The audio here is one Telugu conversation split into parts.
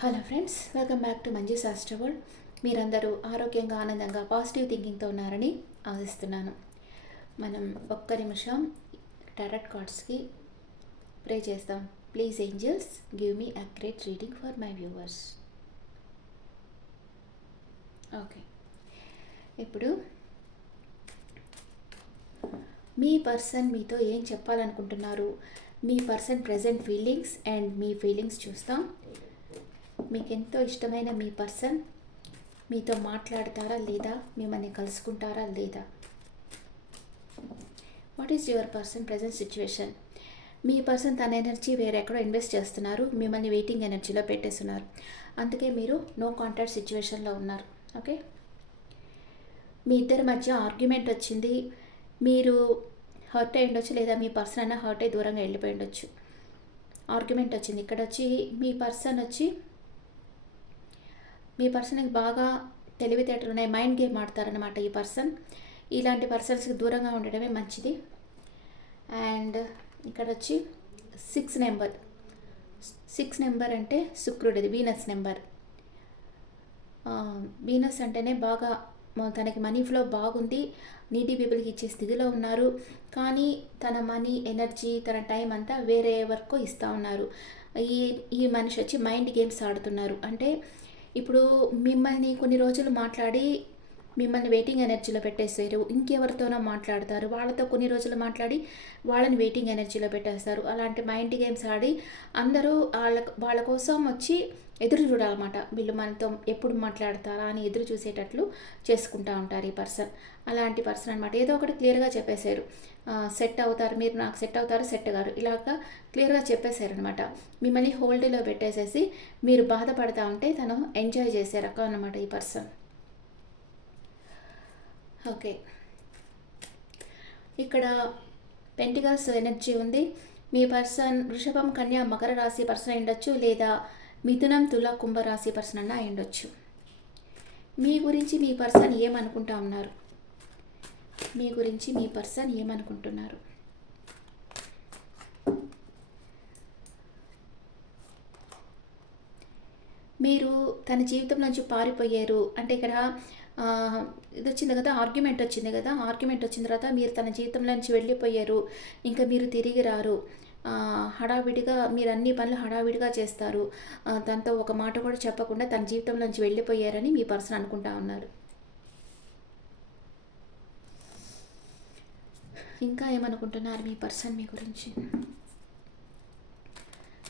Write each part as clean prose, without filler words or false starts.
Hello friends, welcome back to Manju శాస్త్ర వరల్డ్. మీరందరూ ఆరోగ్యంగా ఆనందంగా పాజిటివ్ థింకింగ్తో ఉన్నారని ఆశిస్తున్నాను. మనం ఒక్క నిమిషం టారట్ కార్డ్స్కి ప్రే చేస్తాం. Please angels, give me accurate reading for my viewers. Okay, ఇప్పుడు మీ పర్సన్ మీతో ఏం చెప్పాలనుకుంటున్నారు, మీ పర్సన్ ప్రజెంట్ ఫీలింగ్స్ అండ్ మీ ఫీలింగ్స్ చూస్తాం. మీకు ఎంతో ఇష్టమైన మీ పర్సన్ మీతో మాట్లాడతారా లేదా, మిమ్మల్ని కలుసుకుంటారా లేదా? What is your person present situation? Me person తన ఎనర్జీ వేరెక్కడో ఇన్వెస్ట్ చేస్తున్నారు, మిమ్మల్ని వెయిటింగ్ ఎనర్జీలో పెట్టేస్తున్నారు. అందుకే మీరు నో కాంటాక్ట్ సిచ్యువేషన్లో ఉన్నారు. ఓకే, మీ ఇద్దరి మధ్య ఆర్గ్యుమెంట్ వచ్చింది, మీరు హర్ట్ అయి ఉండొచ్చు, లేదా మీ పర్సన్ అన్న హర్ట్ అయి దూరంగా వెళ్ళిపోయి ఉండొచ్చు. ఆర్గ్యుమెంట్ వచ్చింది. ఇక్కడ వచ్చి మీ పర్సన్కి బాగా తెలివితేటలు ఉన్నాయి, మైండ్ గేమ్ ఆడతారనమాట ఈ పర్సన్. ఇలాంటి పర్సన్స్కి దూరంగా ఉండడమే మంచిది. అండ్ ఇక్కడ వచ్చి 6 నెంబర్ అంటే శుక్రుడిది, వీనస్ నెంబర్. వీనస్ అంటేనే బాగా తనకి మనీ ఫ్లో బాగుంది, నీడీ పీపుల్కి ఇచ్చే స్థితిలో ఉన్నారు. కానీ తన మనీ, ఎనర్జీ, తన టైం అంతా వేరే వర్క్ ఇస్తూ ఉన్నారు. ఈ మనిషి వచ్చి మైండ్ గేమ్స్ ఆడుతున్నారు. అంటే ఇప్పుడు మిమ్మల్ని కొన్ని రోజులు మాట్లాడి మిమ్మల్ని వెయిటింగ్ ఎనర్జీలో పెట్టేస్తారు, ఇంకెవరితోనో మాట్లాడతారు, వాళ్ళతో కొన్ని రోజులు మాట్లాడి వాళ్ళని వెయిటింగ్ ఎనర్జీలో పెట్టేస్తారు. అలాంటి మైండ్ గేమ్స్ ఆడి అందరూ వాళ్ళ కోసం వచ్చి ఎదురు చూడాలన్నమాట. వీళ్ళు మనతో ఎప్పుడు మాట్లాడతారా అని ఎదురు చూసేటట్లు చేసుకుంటూ ఉంటారు ఈ పర్సన్. అలాంటి పర్సన్ అనమాట. ఏదో ఒకటి క్లియర్గా చెప్పేశారు, సెట్ అవుతారు, మీరు నాకు సెట్ అవుతారు, సెట్ గారు, ఇలాగా క్లియర్గా చెప్పేశారనమాట. మిమ్మల్ని హోల్డ్లో పెట్టేసేసి మీరు బాధపడతా ఉంటే తను ఎంజాయ్ చేసే రకం అనమాట ఈ పర్సన్. ఓకే, ఇక్కడ పెంటికల్స్ ఎనర్జీ ఉంది. మీ పర్సన్ వృషభం, కన్యా, మకర రాశి పర్సన్ అయి ఉండొచ్చు, లేదా మిథునం, తుల, కుంభ రాశి పర్సన్ అన్న అయి ఉండొచ్చు. మీ గురించి మీ పర్సన్ ఏమనుకుంటా ఉన్నారు? మీ గురించి మీ పర్సన్ ఏమనుకుంటున్నారు? మీరు తన జీవితం నుంచి పారిపోయారు అంటే ఇక్కడ ఇది వచ్చింది కదా, ఆర్గ్యుమెంట్ వచ్చింది కదా. ఆర్గ్యుమెంట్ వచ్చిన తర్వాత మీరు తన జీవితంలో నుంచి వెళ్ళిపోయారు, ఇంకా మీరు తిరిగి రారు. హడావిడిగా మీరు అన్ని పనులు హడావిడిగా చేస్తారు. తనతో ఒక మాట కూడా చెప్పకుండా తన జీవితంలోంచి వెళ్ళిపోయారని మీ పర్సన్ అనుకుంటా ఉన్నారు. ఇంకా ఏమనుకుంటున్నారు మీ పర్సన్ మీ గురించి?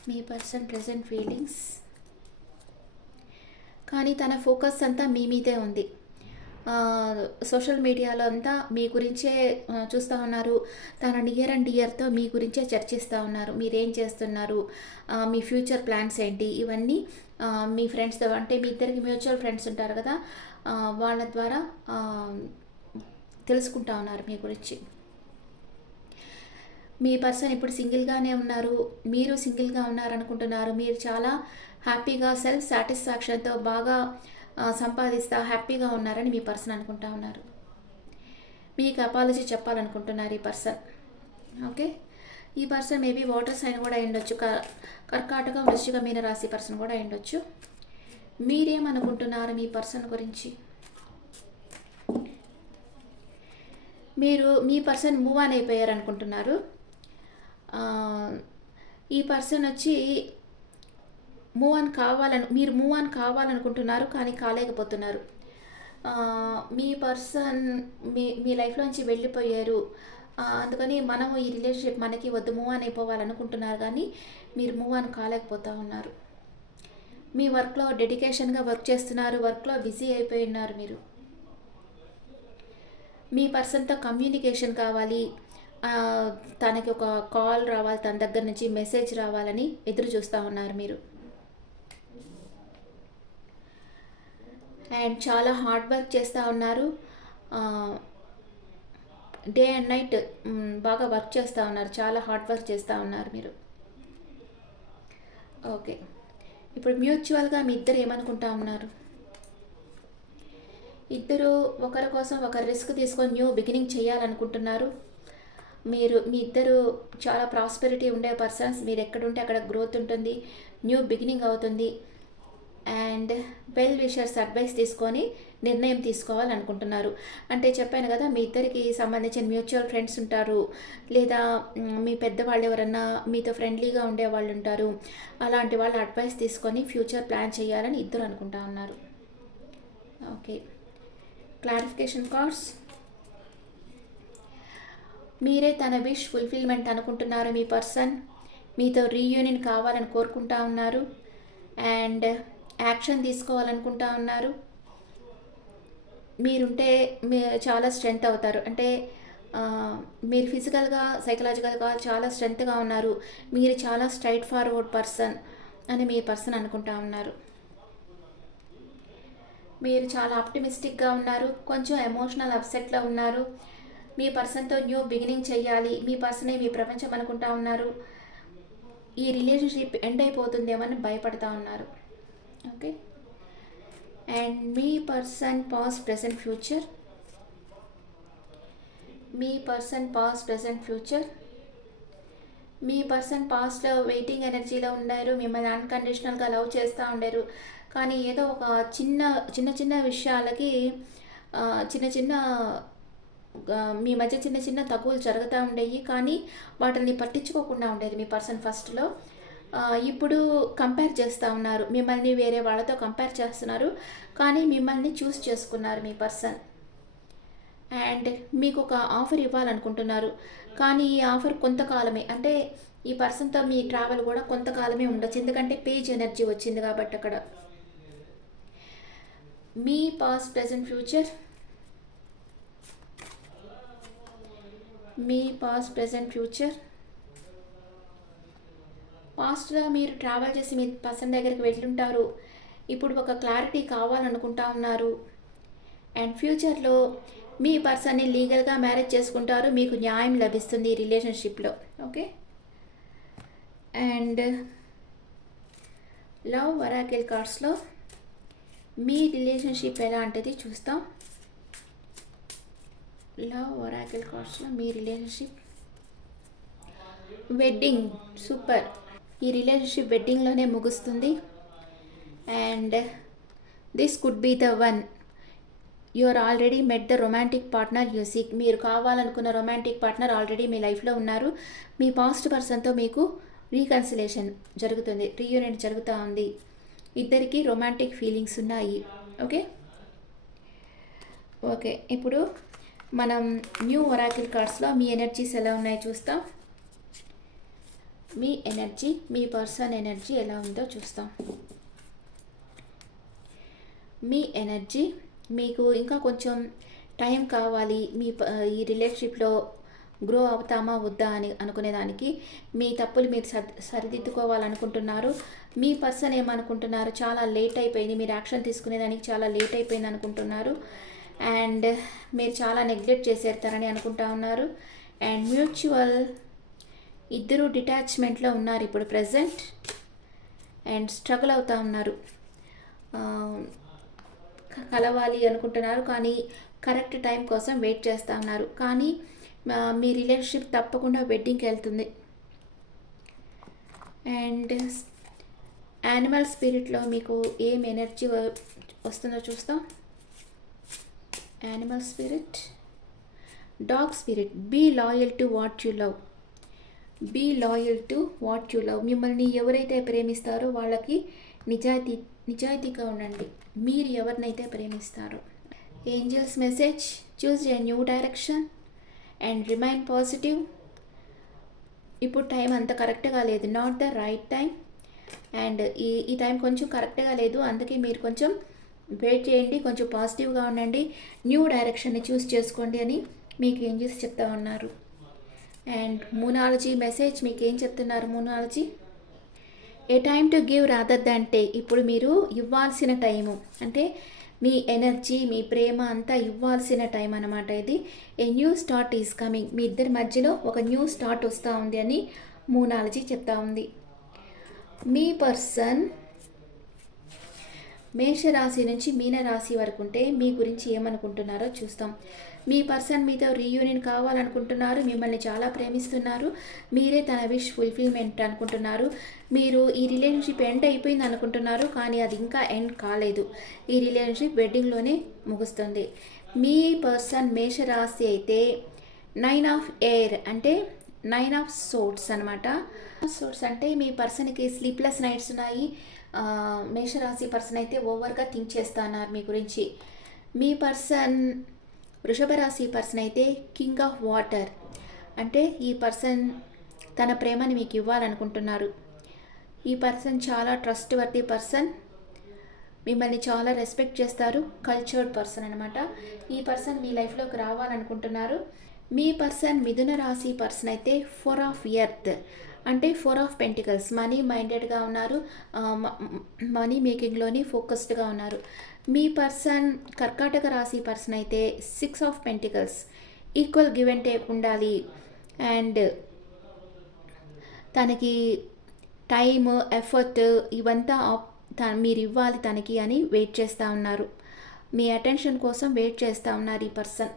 మీ పర్సన్ ప్రెజెంట్ ఫీలింగ్స్, కానీ తన ఫోకస్ అంతా మీ మీదే ఉంది. సోషల్ మీడియాలో అంతా మీ గురించే చూస్తూ ఉన్నారు. తన నియర్ అండ్ డియర్తో మీ గురించే చర్చిస్తూ ఉన్నారు. మీరేం చేస్తున్నారు, మీ ఫ్యూచర్ ప్లాన్స్ ఏంటి, ఇవన్నీ మీ ఫ్రెండ్స్తో, అంటే మీ ఇద్దరికి మ్యూచువల్ ఫ్రెండ్స్ ఉంటారు కదా, వాళ్ళ ద్వారా తెలుసుకుంటా ఉన్నారు మీ గురించి. మీ పర్సన్ ఇప్పుడు సింగిల్గానే ఉన్నారు, మీరు సింగిల్గా ఉన్నారనుకుంటున్నారు. మీరు చాలా హ్యాపీగా సెల్ఫ్ సాటిస్ఫాక్షన్తో బాగా సంపాదిస్తా హ్యాపీగా ఉన్నారని మీ పర్సన్ అనుకుంటా ఉన్నారు. మీకు అపాలజీ చెప్పాలనుకుంటున్నారు ఈ పర్సన్. ఓకే, ఈ పర్సన్ మేబీ వాటర్ సైన్ కూడా అయ్యుండొచ్చు, కర్కాటక, వృశ్చిక, మీన రాశి పర్సన్ కూడా అయ్యుండొచ్చు. మీరేమనుకుంటున్నారు మీ పర్సన్ గురించి? మీ పర్సన్ మూవ్ ఆన్ అయిపోయారు అనుకుంటున్నారు. ఈ పర్సన్ వచ్చి మీరు మూవ్ ఆన్ కావాలనుకుంటున్నారు, కానీ కాలేకపోతున్నారు. మీ పర్సన్ మీ లైఫ్లోంచి వెళ్ళిపోయారు, అందుకని మనము ఈ రిలేషన్షిప్ మనకి వద్దు, మూవ్ ఆన్ అయిపోవాలనుకుంటున్నారు, కానీ మీరు మూవ్ ఆన్ కాలేకపోతూ ఉన్నారు. మీ వర్క్లో డెడికేషన్గా వర్క్ చేస్తున్నారు, వర్క్లో బిజీ అయిపోయి ఉన్నారు మీరు. మీ పర్సన్తో కమ్యూనికేషన్ కావాలి, తనకి ఒక కాల్ రావాలి, తన దగ్గర నుంచి మెసేజ్ రావాలని ఎదురు చూస్తూ ఉన్నారు మీరు. అండ్ చాలా హార్డ్ వర్క్ చేస్తూ ఉన్నారు, డే అండ్ నైట్ బాగా వర్క్ చేస్తూ ఉన్నారు, చాలా హార్డ్ వర్క్ చేస్తూ ఉన్నారు మీరు. ఓకే, ఇప్పుడు మ్యూచువల్గా మీ ఇద్దరు ఏమనుకుంటా ఉన్నారు? ఇద్దరు ఒకరి కోసం ఒకరు రిస్క్ తీసుకొని న్యూ బిగినింగ్ చేయాలనుకుంటున్నారు. మీ ఇద్దరు చాలా ప్రాస్పెరిటీ ఉండే పర్సన్స్. మీరు ఎక్కడుంటే అక్కడ గ్రోత్ ఉంటుంది, న్యూ బిగినింగ్ అవుతుంది. అండ్ వెల్ విషర్స్ అడ్వైస్ తీసుకొని నిర్ణయం తీసుకోవాలనుకుంటున్నారు. అంటే చెప్పాను కదా, మీ ఇద్దరికి సంబంధించిన మ్యూచువల్ ఫ్రెండ్స్ ఉంటారు, లేదా మీ పెద్దవాళ్ళు ఎవరన్నా మీతో ఫ్రెండ్లీగా ఉండేవాళ్ళు ఉంటారు. అలాంటి వాళ్ళ అడ్వైస్ తీసుకొని ఫ్యూచర్ ప్లాన్ చేయాలని ఇద్దరు అనుకుంటా ఉన్నారు. Okay, clarification cards. మీరే తన విష్ ఫుల్ఫిల్మెంట్ అనుకుంటున్నారు. మీ పర్సన్ మీతో రీయూనియన్ కావాలని కోరుకుంటా ఉన్నారు అండ్ యాక్షన్ తీసుకోవాలనుకుంటా ఉన్నారు. మీరుంటే చాలా స్ట్రెంగ్త్ అవుతారు. అంటే మీరు ఫిజికల్గా సైకలాజికల్గా చాలా స్ట్రెంగ్త్గా ఉన్నారు. మీరు చాలా స్ట్రైట్ ఫార్వర్డ్ పర్సన్ అని మీ పర్సన్ అనుకుంటా ఉన్నారు. మీరు చాలా ఆప్టిమిస్టిక్గా ఉన్నారు. కొంచెం ఎమోషనల్ అప్సెట్లో ఉన్నారు. మీ పర్సన్తో న్యూ బిగినింగ్ చేయాలి, మీ పర్సనే మీ ప్రపంచం అనుకుంటా ఉన్నారు. ఈ రిలేషన్షిప్ ఎండ్ అయిపోతుందేమని భయపడతా ఉన్నారు. ఓకే, అండ్ మీ పర్సన్ పాస్ట్ ప్రెసెంట్ ఫ్యూచర్. మీ పర్సన్ పాస్ట్ ప్రెసెంట్ ఫ్యూచర్. మీ పర్సన్ పాస్ట్లో వెయిటింగ్ ఎనర్జీలో ఉన్నారు. మిమ్మల్ని అన్కండిషనల్గా లవ్ చేస్తూ ఉండారు. కానీ ఏదో ఒక చిన్న చిన్న విషయాలకి మీ మధ్య చిన్న చిన్న తగువులు జరుగుతూ ఉండేవి. కానీ వాటిని పట్టించుకోకుండా ఉండేది మీ పర్సన్ ఫస్ట్లో. ఇప్పుడు కంపేర్ చేస్తూ ఉన్నారు, మిమ్మల్ని వేరే వాళ్ళతో కంపేర్ చేస్తున్నారు. కానీ మిమ్మల్ని చూస్ చేసుకున్నారు మీ పర్సన్. అండ్ మీకు ఒక ఆఫర్ ఇవ్వాలనుకుంటున్నారు. కానీ ఈ ఆఫర్ కొంతకాలమే. అంటే ఈ పర్సన్తో మీ ట్రావెల్ కూడా కొంతకాలమే ఉండొచ్చు. ఎందుకంటే పేజ్ ఎనర్జీ వచ్చింది కాబట్టి అక్కడ. మీ పాస్ట్ ప్రెసెంట్ ఫ్యూచర్. మీ పాస్ట్ ప్రెసెంట్ ఫ్యూచర్. పాస్ట్లో మీరు ట్రావెల్ చేసి మీ పర్సన్ దగ్గరికి వెళ్ళుంటారు. ఇప్పుడు ఒక క్లారిటీ కావాలనుకుంటా ఉన్నారు. అండ్ ఫ్యూచర్లో మీ పర్సన్ని లీగల్గా మ్యారేజ్ చేసుకుంటారు. మీకు న్యాయం లభిస్తుంది ఈ రిలేషన్షిప్లో. ఓకే, అండ్ లవ్ ఒరాకిల్ కార్డ్స్లో మీ రిలేషన్షిప్ ఎలాంటిది చూస్తాం. లవ్ ఒరాకిల్ కార్డ్స్లో మీ రిలేషన్షిప్ వెడ్డింగ్. సూపర్, ఈ రిలేషన్షిప్ వెడ్డింగ్లోనే ముగుస్తుంది. And this could be the one. You are already met the romantic partner you seek. మీరు కావాలనుకున్న రొమాంటిక్ పార్ట్నర్ ఆల్రెడీ మీ లైఫ్లో ఉన్నారు. మీ పాస్ట్ పర్సన్తో మీకు రీకన్సిలేషన్ జరుగుతుంది, రీయూనియన్ జరుగుతూ ఉంది. ఇద్దరికి రొమాంటిక్ ఫీలింగ్స్ ఉన్నాయి. ఓకే ఓకే, ఇప్పుడు మనం న్యూ ఒరాకిల్ కార్డ్స్లో మీ ఎనర్జీస్ ఎలా ఉన్నాయో చూస్తాం. మీ ఎనర్జీ, మీ పర్సన్ ఎనర్జీ ఎలా ఉందో చూస్తాం. మీ ఎనర్జీ, మీకు ఇంకా కొంచెం టైం కావాలి ఈ రిలేషన్షిప్లో గ్రో అవుతామా వద్దా అని అనుకునేదానికి. మీ తప్పులు మీరు సరిదిద్దుకోవాలనుకుంటున్నారు. మీ పర్సన్ ఏమనుకుంటున్నారు, చాలా లేట్ అయిపోయింది, మీరు యాక్షన్ తీసుకునేదానికి చాలా లేట్ అయిపోయింది అనుకుంటున్నారు. అండ్ మీరు చాలా నెగ్లెక్ట్ చేసేస్తారని అనుకుంటా ఉన్నారు. అండ్ మ్యూచువల్ ఇద్దరు డిటాచ్మెంట్లో ఉన్నారు ఇప్పుడు ప్రజెంట్. అండ్ స్ట్రగుల్ అవుతూ ఉన్నారు. కలవాలి అనుకుంటున్నారు కానీ కరెక్ట్ టైం కోసం వెయిట్ చేస్తూ ఉన్నారు. కానీ మీ రిలేషన్షిప్ తప్పకుండా వెడ్డింగ్కి వెళ్తుంది. అండ్ యానిమల్ స్పిరిట్లో మీకు ఏం ఎనర్జీ వస్తుందో చూస్తాం. Animal spirit, dog spirit. Be loyal to what you love. Be loyal to what you love. మిమ్మల్ని ఎవరైతే ప్రేమిస్తారో వాళ్ళకి నిజాయితీగా ఉండండి, మీరు ఎవరినైతే ప్రేమిస్తారో. Angels message, choose a new direction and remain positive. ఇప్పుడు టైం అంత కరెక్ట్గా లేదు, not the right time. And ఈ టైం కొంచెం కరెక్ట్గా లేదు, అందుకే మీరు కొంచెం వెయిట్ చేయండి, కొంచెం పాజిటివ్గా ఉండండి, న్యూ డైరెక్షన్ని చూస్ చేసుకోండి అని మీకు ఏంజల్స్ చెప్తా ఉన్నారు. అండ్ మూనాలజీ మెసేజ్ మీకు ఏం చెప్తున్నారు. Moonology, A time to give rather than take. ఇప్పుడు మీరు ఇవ్వాల్సిన టైము, అంటే మీ ఎనర్జీ, మీ ప్రేమ అంతా ఇవ్వాల్సిన టైం అన్నమాట ఇది. A new start is coming. మీ ఇద్దరి మధ్యలో ఒక న్యూ స్టార్ట్ వస్తూ ఉంది అని మూనాలజీ చెప్తా ఉంది. మీ పర్సన్ మేషరాశి నుంచి మీనరాశి వరకు ఉంటే మీ గురించి ఏమనుకుంటున్నారో చూస్తాం. మీ పర్సన్ మీతో రీయూనియన్ కావాలనుకుంటున్నారు, మిమ్మల్ని చాలా ప్రేమిస్తున్నారు, మీరే తన విష్ ఫుల్ఫిల్మెంట్ అనుకుంటున్నారు. మీరు ఈ రిలేషన్షిప్ ఎండ్ అయిపోయింది అనుకుంటున్నారు, కానీ అది ఇంకా ఎండ్ కాలేదు. ఈ రిలేషన్షిప్ వెడ్డింగ్లోనే ముగుస్తుంది. మీ పర్సన్ మేషరాశి అయితే 9 ఆఫ్ ఎయిర్ అంటే 9 ఆఫ్ సోర్ట్స్ అనమాట. సోర్ట్స్ అంటే మీ పర్సన్కి స్లీప్లెస్ నైట్స్ ఉన్నాయి. మేషరాశి పర్సన్ అయితే ఓవర్గా థింక్ చేస్తున్నారు మీ గురించి. మీ పర్సన్ వృషభ రాశి పర్సన్ అయితే కింగ్ ఆఫ్ వాటర్ అంటే ఈ పర్సన్ తన ప్రేమని మీకు ఇవ్వాలనుకుంటున్నారు. ఈ పర్సన్ చాలా ట్రస్ట్ వర్తీ పర్సన్, మిమ్మల్ని చాలా రెస్పెక్ట్ చేస్తారు, కల్చర్డ్ పర్సన్ అనమాట. ఈ పర్సన్ మీ లైఫ్లోకి రావాలనుకుంటున్నారు. మీ పర్సన్ మిథున రాశి పర్సన్ అయితే 4 ఆఫ్ ఎర్త్ అంటే 4 ఆఫ్ పెంటికల్స్, మనీ మైండెడ్గా ఉన్నారు, మనీ మేకింగ్లోని ఫోకస్డ్గా ఉన్నారు. మీ పర్సన్ కర్కాటక రాశి పర్సన్ అయితే 6 of pentacles, equal give and take ఉండాలి అండ్ తనకి టైమ్ ఎఫర్ట్ ఇవంతా మీరు ఇవ్వాలి తనకి అని వెయిట్ చేస్తూ ఉన్నారు. మీ అటెన్షన్ కోసం వెయిట్ చేస్తూ ఉన్నారు ఈ పర్సన్.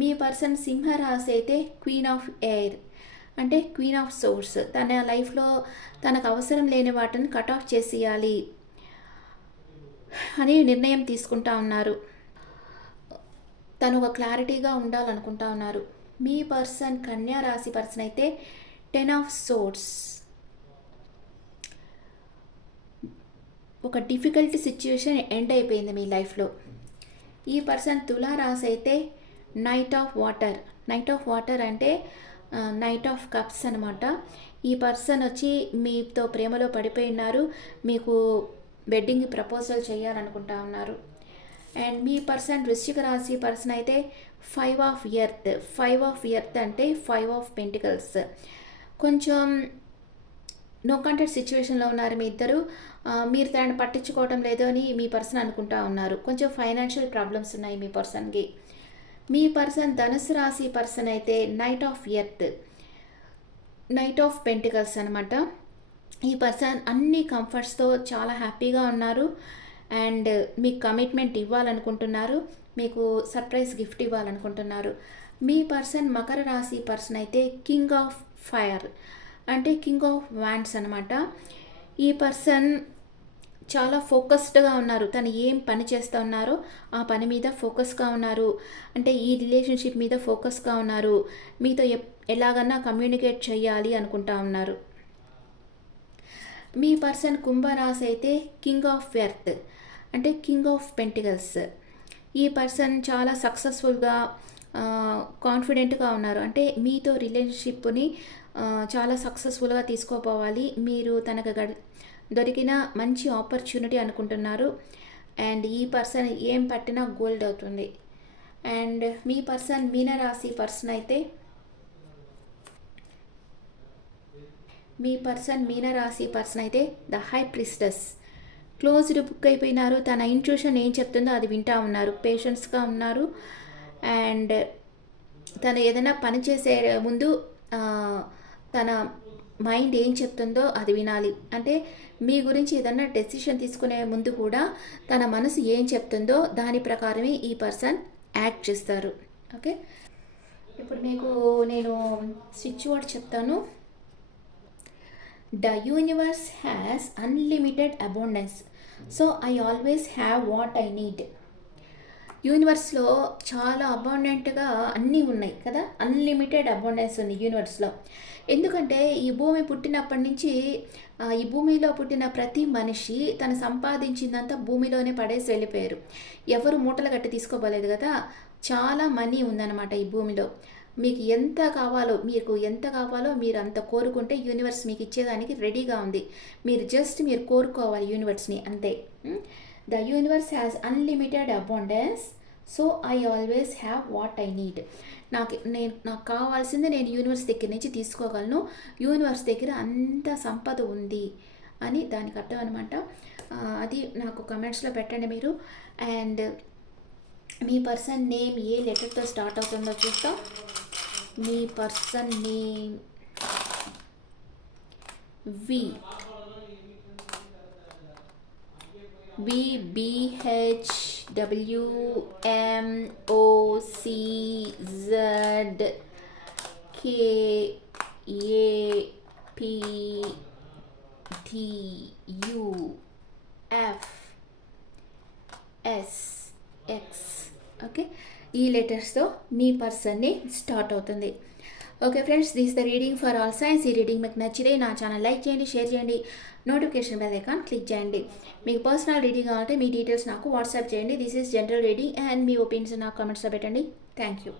మీ పర్సన్ సింహరాశి అయితే క్వీన్ ఆఫ్ ఎయిర్ అంటే క్వీన్ ఆఫ్ సోర్స్, తన లైఫ్లో తనకు అవసరం లేని వాటిని కట్ ఆఫ్ చేసేయాలి అని నిర్ణయం తీసుకుంటా ఉన్నారు. తను ఒక క్లారిటీగా ఉండాలనుకుంటా ఉన్నారు. మీ పర్సన్ కన్యా రాశి పర్సన్ అయితే 10 ఆఫ్ సోర్స్, ఒక డిఫికల్ట్ సిచ్యువేషన్ ఎండ్ అయిపోయింది మీ లైఫ్లో. ఈ పర్సన్ తులా రాశి అయితే knight of water. Knight of water అంటే నైట్ ఆఫ్ కప్స్ అనమాట. ఈ పర్సన్ వచ్చి మీతో ప్రేమలో పడిపోయి ఉన్నారు, మీకు వెడ్డింగ్ ప్రపోజల్ చేయాలనుకుంటా ఉన్నారు. అండ్ మీ పర్సన్ వృశ్చిక రాశి పర్సన్ అయితే 5 ఆఫ్ ఎర్త్. 5 ఆఫ్ ఎర్త్ అంటే 5 ఆఫ్ పెంటికల్స్. కొంచెం నో కాంటాక్ట్ సిచ్యువేషన్లో ఉన్నారు మీ ఇద్దరు. మీరు తనని పట్టించుకోవడం లేదో అని మీ పర్సన్ అనుకుంటా ఉన్నారు. కొంచెం ఫైనాన్షియల్ ప్రాబ్లమ్స్ ఉన్నాయి మీ పర్సన్కి. మీ పర్సన్ ధనుసు రాశి పర్సన్ అయితే knight of earth, knight of pentacles అనమాట. ఈ పర్సన్ అన్ని కంఫర్ట్స్తో చాలా హ్యాపీగా ఉన్నారు అండ్ మీకు కమిట్మెంట్ ఇవ్వాలనుకుంటున్నారు, మీకు సర్ప్రైజ్ గిఫ్ట్ ఇవ్వాలనుకుంటున్నారు. మీ పర్సన్ మకర రాశి పర్సన్ అయితే కింగ్ ఆఫ్ ఫైర్ అంటే కింగ్ ఆఫ్ వ్యాండ్స్ అనమాట. ఈ పర్సన్ చాలా ఫోకస్డ్గా ఉన్నారు, తను ఏం పని చేస్తూ ఉన్నారో ఆ పని మీద ఫోకస్గా ఉన్నారు, అంటే ఈ రిలేషన్షిప్ మీద ఫోకస్గా ఉన్నారు, మీతో ఎలాగన్నా కమ్యూనికేట్ చేయాలి అనుకుంటా ఉన్నారు. మీ పర్సన్ కుంభరాశి అయితే కింగ్ ఆఫ్ ఎర్త్ అంటే కింగ్ ఆఫ్ పెంటికల్స్. ఈ పర్సన్ చాలా సక్సెస్ఫుల్గా కాన్ఫిడెంట్గా ఉన్నారు, అంటే మీతో రిలేషన్షిప్ని చాలా సక్సెస్ఫుల్గా తీసుకోపోవాలి, మీరు తనకు దొరికిన మంచి ఆపర్చునిటీ అనుకుంటున్నారు. అండ్ ఈ పర్సన్ ఏం పట్టినా గోల్డ్ అవుతుంది. అండ్ మీ పర్సన్ మీనరాశి పర్సన్ అయితే the high priestess. Closed book అయిపోయినారు, తన ఇంట్యూషన్ ఏం చెప్తుందో అది వింటా ఉన్నారు, పేషెన్స్గా ఉన్నారు. అండ్ తను ఏదైనా పని చేసే ముందు తన మైండ్ ఏం చెప్తుందో అది వినాలి, అంటే మీ గురించి ఏదన్నా డెసిషన్ తీసుకునే ముందు కూడా తన మనసు ఏం చెప్తుందో దాని ప్రకారమే ఈ పర్సన్ యాక్ట్ చేస్తారు. ఓకే, ఇప్పుడు మీకు నేను స్విచ్ వర్డ్ చెప్తాను. The universe has unlimited abundance, so I always have what I need. యూనివర్స్లో చాలా అబౌండెంట్గా అన్నీ ఉన్నాయి కదా, అన్లిమిటెడ్ అబౌండెన్స్ ఉంది యూనివర్స్లో. ఎందుకంటే ఈ భూమి పుట్టినప్పటి నుంచి ఈ భూమిలో పుట్టిన ప్రతి మనిషి తను సంపాదించిందంతా భూమిలోనే పడేసి వెళ్ళిపోయారు, ఎవరు మూటలు కట్టి తీసుకోపోలేదు కదా. చాలా మనీ ఉందన్నమాట ఈ భూమిలో. మీకు ఎంత కావాలో మీరు అంత కోరుకుంటే యూనివర్స్ మీకు ఇచ్చేదానికి రెడీగా ఉంది, మీరు కోరుకోవాలి యూనివర్స్ని అంతే. The universe has unlimited abundance, so I always have what I need. నాకు కావాల్సింది నేను యూనివర్స్ దగ్గర నుంచి తీసుకోగలను, యూనివర్స్ దగ్గర అంత సంపద ఉంది అని దానికి అర్థం అనమాట. అది నాకు కమెంట్స్లో పెట్టండి మీరు. అండ్ మీ పర్సన్ నేమ్ ఏ లెటర్తో స్టార్ట్ అవుతుందో చూస్తాం. మీ person name V. BHWMOCZKAPTUFS. Okay, ఈ లెటర్స్తో మీ పర్సన్ని స్టార్ట్ అవుతుంది. Okay friends, this the reading for all signs. ఈ రీడింగ్ మీకు నచ్చితే నా ఛానల్ లైక్ చేయండి, షేర్ చేయండి, నోటిఫికేషన్ బెల్ ఐకాన్ క్లిక్ చేయండి. మీకు పర్సనల్ రీడింగ్ కావాలంటే మీ డీటెయిల్స్ నాకు వాట్సాప్ చేయండి. This is general reading and మీ ఒపీనియన్స్ నాకు కామెంట్స్లో పెట్టండి. Thank you.